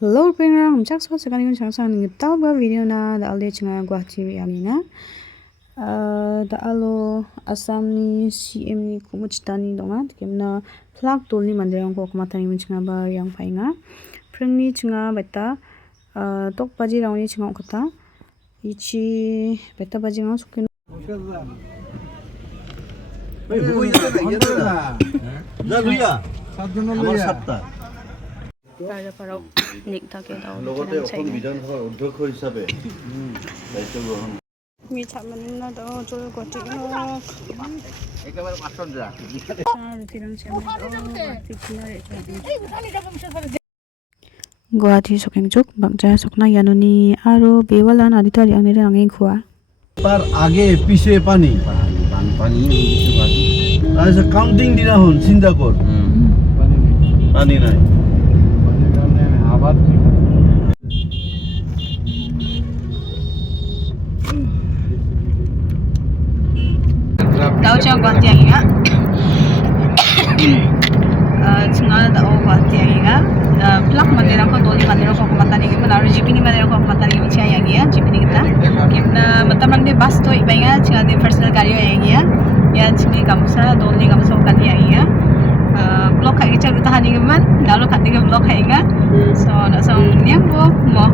Hello, pengrang chắc số sẽ kan sang sang ni tao ba video na da ale chinga Guwahati ani na. Da alo Assam ni CM ni kumuchitani donga kemna flag tol ni manderang ko kumatani chinga ba yang painga. Prengni chinga beta tok baji rauni chinga kata. Ichi beta baji ngang sukin. ভাই ভুগো ইতে না যা লইয়া আমার সাতটা পারাও Nick থাকে দাও লগতে অসম বিধানসভাৰ অধ্যক্ষ হিচাপে দায়িত্ব গ্ৰহণ মি ছামনা দাও চল গটি একেবারে পাঁচজন যা আর তিরং ছামনা Guwahati Sokengjuk Bangja Sokna Yanoni Aro Bewalan Aditari Angere Angin Khua তার আগে পিছে পানি পানি আচ্ছা কাউন্টিং দিনা হল চিন্তা কর পানি নাই আবার Tao cho Guwahati Angin Tsunga Tao Guwahati Angin Plak Mandirang ko Doli Mandirang ko Kumatani Giman Aro Jipini Mandirang ko Kumatani Giman Siya Yang Jipini kita Kimna Matamang de bus to Ibainga Tsunga de personal karyo Yang Ya Tsungi Gamusa Doli Gamusa Kani Yang Blok Kaki Cak Utahani Giman Lalu Kati Giman Blok Kaki So Nasang Yang Bo Mo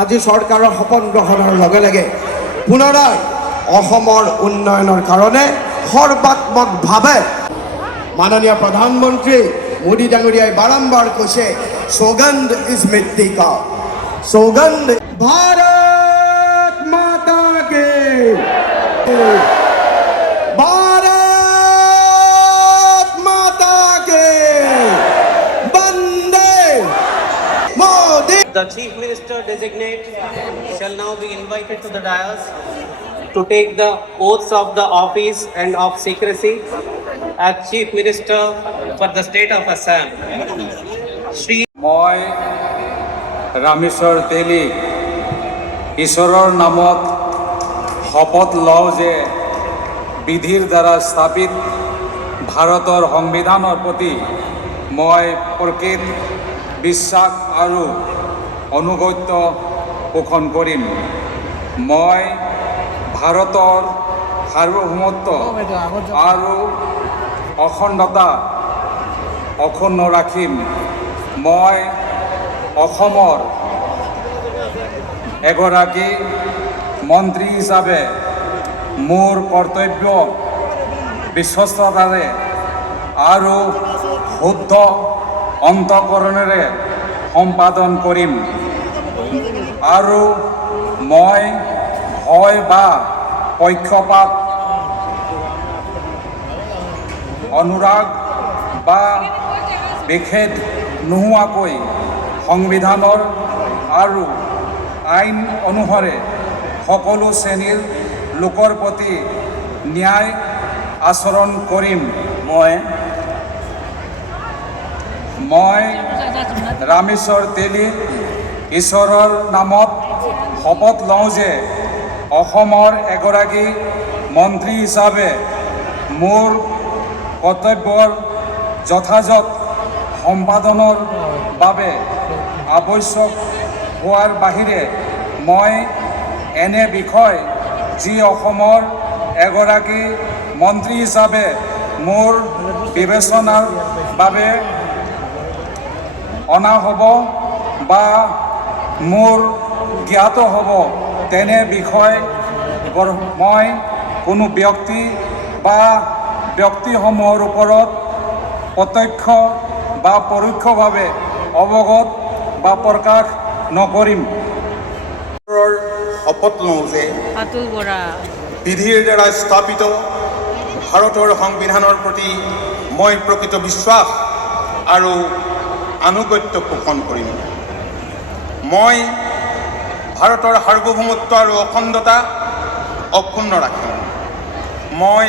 আজি চৰকাৰৰ সপোন গ্ৰহণৰ লগে লগে পুনৰাই অসমৰ উন্নয়নৰ কাৰণে সৰ্বাত্মকভাৱে মাননীয় প্ৰধানমন্ত্ৰী মোদী ডাঙৰীয়াই বাৰম্বাৰ কৈছে সৌগন্ধ ইজ মৃত্যু কা সৌগন্ধ ভাৰত মাতা কে ভাৰত মাতা কে Vande Modi The Chief Minister designate shall now be invited to the dais to take the oaths of the office and of secrecy as Chief Minister for the state of Assam. Shri মই ৰামেশ্বৰ তেলী ঈশ্বৰৰ নামত শপত লওঁ যে বিধিৰ দ্বাৰা স্থাপিত ভাৰতৰ সংবিধানৰ প্ৰতি মই প্ৰকৃত বিশ্বাস আৰু অনুগত্য পোষণ কৰিম। মই ভাৰতৰ সাৰ্বভৌমত্ব আৰু অখণ্ডতা অক্ষুণ্ণ ৰাখিম। মই অসমৰ এগৰাকী মন্ত্ৰী হিচাপে মোৰ কৰ্তব্য বিশ্বস্ততাৰে আৰু শুদ্ধ অন্তঃকৰণেৰে সম্পাদন কৰিম আৰু মই ভয় বা পক্ষপাত অনুৰাগ বা বিখেদ নোহোৱাকৈ সংবিধানৰ আৰু আইন অনুসাৰে সকলো শ্ৰেণীৰ লোকৰ প্ৰতি ন্যায় আচৰণ কৰিম। মই ৰামেশ্বৰ তেলী ঈশ্বৰৰ নামত শপত লওঁ যে অসমৰ এগৰাকী মন্ত্ৰী হিচাপে মোৰ কৰ্তব্যৰ যথাযথ সম্পাদনৰ বাবে আৱশ্যক হোৱাৰ বাহিৰে মই এনে বিষয় যি অসমৰ এগৰাকী মন্ত্ৰী হিচাপে মোৰ বিবেচনাৰ বাবে অনা হ'ব বা মোৰ জ্ঞাত হ'ব তেনে বিষয় মই কোনো ব্যক্তি বা ব্যক্তিসমূহৰ ওপৰত প্ৰত্যক্ষ বা পৰোক্ষভাৱে অৱগত বা প্ৰকাশ নকৰিম। শপত লওঁ যে Atul Bora বিধিৰ দ্বাৰা স্থাপিত ভাৰতৰ সংবিধানৰ প্ৰতি মই প্ৰকৃত বিশ্বাস আৰু আনুগত্য পোষণ কৰিম। মই ভাৰতৰ সাৰ্বভৌমত্ব আৰু অখণ্ডতা অক্ষুণ্ণ ৰাখিম। মই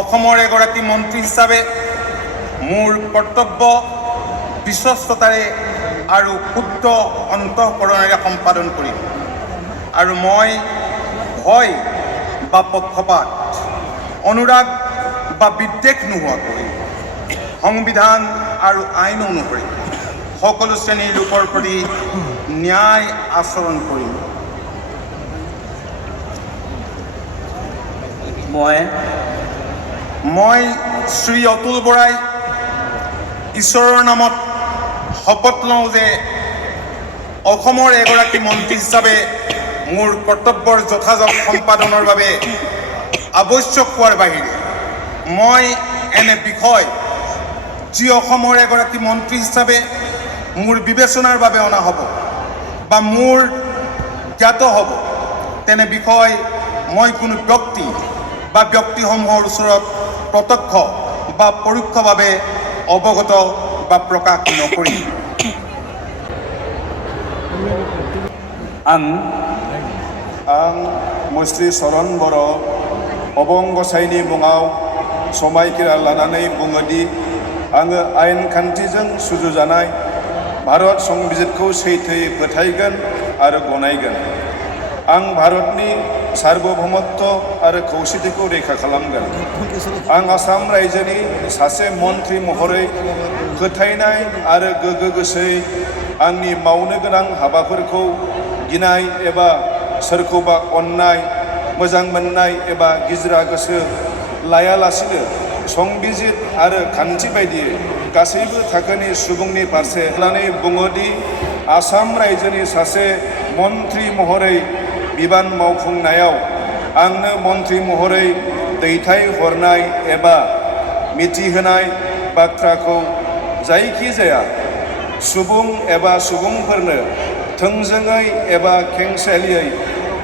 অসমৰ এগৰাকী মন্ত্ৰী হিচাপে মোৰ কৰ্তব্য বিশ্বস্ততাৰে আৰু শুদ্ধ অন্তঃকৰণেৰে সম্পাদন কৰিম আৰু মই ভয় বা পক্ষপাত, অনুৰাগ বা বিদ্বেষ নোহোৱাকৈ সংবিধান আৰু আইন অনুসৰি সকলো শ্ৰেণীৰ লোকৰ প্ৰতি ন্যায় আচৰণ কৰিম। মই শ্ৰী অতুল বৰাই ঈশ্বৰৰ নামত শপত লওঁ যে অসমৰ এগৰাকী মন্ত্ৰী হিচাপে মোৰ কৰ্তব্যৰ যথাযথ সম্পাদনৰ বাবে আৱশ্যক হোৱাৰ বাহিৰে মই এনে বিষয় যি অসমৰ এগৰাকী মন্ত্ৰী হিচাপে মোৰ বিবেচনাৰ বাবে অনা হ'ব বা মোৰ জ্ঞাত হ'ব তেনে বিষয় মই কোনো ব্যক্তি বা ব্যক্তিসমূহৰ ওচৰত প্ৰত্যক্ষ বা পৰোক্ষভাৱে অৱগত বা প্ৰকাশ নকৰিম। आं मुस्रि चरण बर' अबं गसाइनि मुङाव समायखिरा लानानै बुङोदि आङो आयेन खान्थिजों सुजुजानाय भारत संबिजितखौ सैथोयै फोथायगोन आरो गनायगोन। आं भारतनि सार्वभौमत्व आरो खौसेथिखौ रैखा खालामगोन। आं आसाम रायजोनि सासे मन्त्रि महरै फोथायनाय आरो गोगो गोसोयै आंनि मावनो गोनां हाबाफोरखौ गिनाय एबा सोरखौबा अननाय, मोजां मोननाय एबा गिज्रा गोसो लायालासिनो संबिजित आरो खान्थि बायदियै गासैबो थाखोनि सुबुंनि फारसे लानानै बुङोदि आसाम रायजोनि सासे मन्त्रि महरै बिबान मावफुंनायाव आंनो मन्त्रि महरै दैथायहरनाय एबा मिथिहोनाय बाथ्राखौ जायखिजाया सुबुं एबा सुबुंफोरनो थोंजोङै एबा खेंसालियै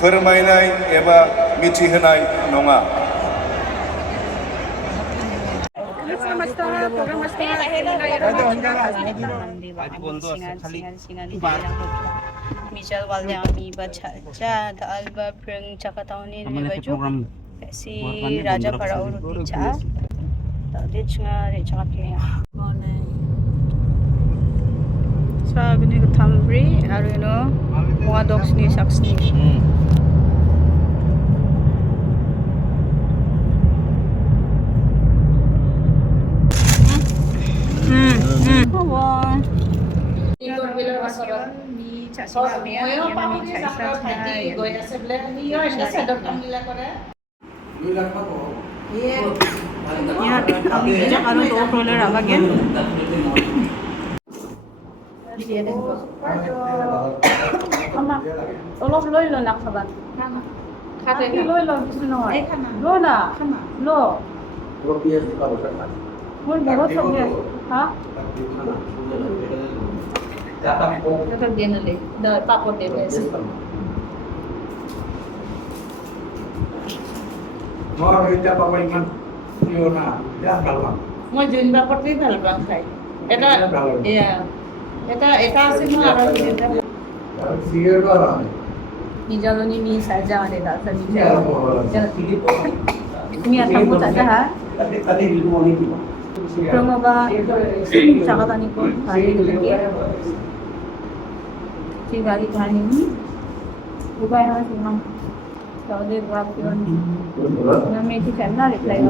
फोरमायनाय एबा मिथिहोनाय नङा। Michelle Walyami baca da alba preng cakatauni ni baju si Raja Parau Rutica tadi cuma cakapnya sa gini ke Tambri aruno mga dogs ni saksni Tolong loy lo nak saban. Kata loy lo kisu no. Lo na. Lo. Mul bahut ho gaya. Ha? Kata dia nale. Da papot de bes. Mau kita pawaiman Yona, ya kalau. Mau join papot ni dal bang kai. Eta iya. Eta asin mo ara kita. Siapa orang? Ni jalani ni saja ada dah tadi. Ni akan buat saja ha. Tadi di rumah ini. Promoga cakatani ko hari ni. Si gari thani ni. Ubay ha sinam. Saudi Arabia ni. Nami ti channel reply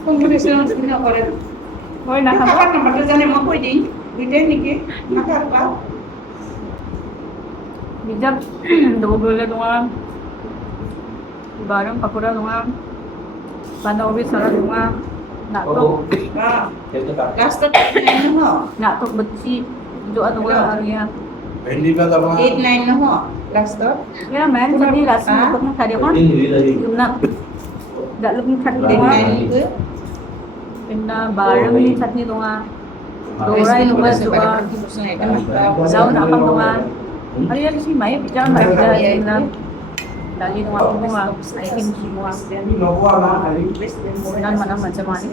Congratulations kita kore. Hoy na Apa nomor tu jane mau koi di? Bide ni ke? Nak apa? Bijab do bole dunga. Barang pakura dunga. Panawi sara dunga. Nak to. Last time no. Nak to beci do dunga area. Hindi ba dapat? 89 no. Last time. Ya man jadi rasa ikut nak tadi kan. Nak. Dak lebih kat dunga. 89 itu. Pinna barang ni chutney dunga. Dorai dunga juga. Daun apa dunga. Hari hari si mai bicara mai bicara. Dali dunga dunga. Aikin semua. Ini nawa lah hari. Nan mana macam mana.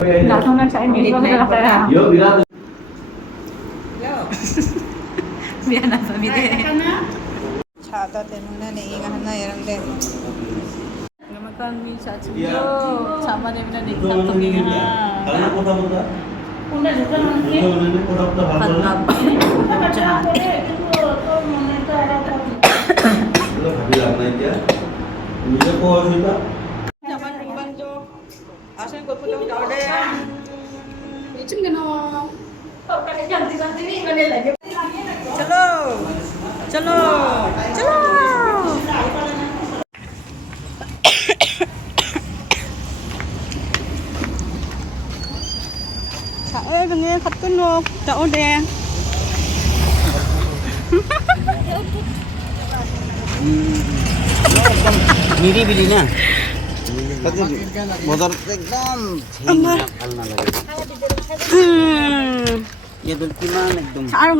Nak tahu nak saya ni juga nak saya. Yo, bila Biar nak video. Chata temuna ni ingat na yang deh. Namakan mi sachiyo. Sama ni mana ni tak tu ni ha. Kalau nak kota-kota, Unda juga nanti. kota-kota Kalap. Jangan ভাবি লাভ নাই এতিয়া নিজে কোৱা হৈছিল ơi cái này khát cái nô chậu đè মিরি বিলি না মজার একদম আলনা লাগে ये दुलती मान एकदम আর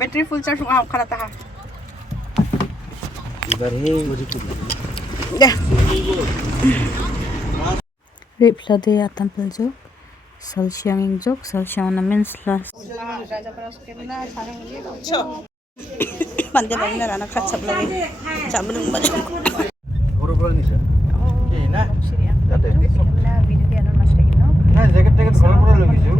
ব্যাটারি ফুল চার্জ খারাপ তাহা इधर है deh repla de atam peljok salsiang ingjok salsiang na mensla mande bagna rana khatchap lagi chablung bajang ঘৰৰ পৰা নিছা এই না তাতে na video di anon mas lagi no না জ্যাকেট ট্যাকেট ঘৰৰ পৰা লৈ গৈছো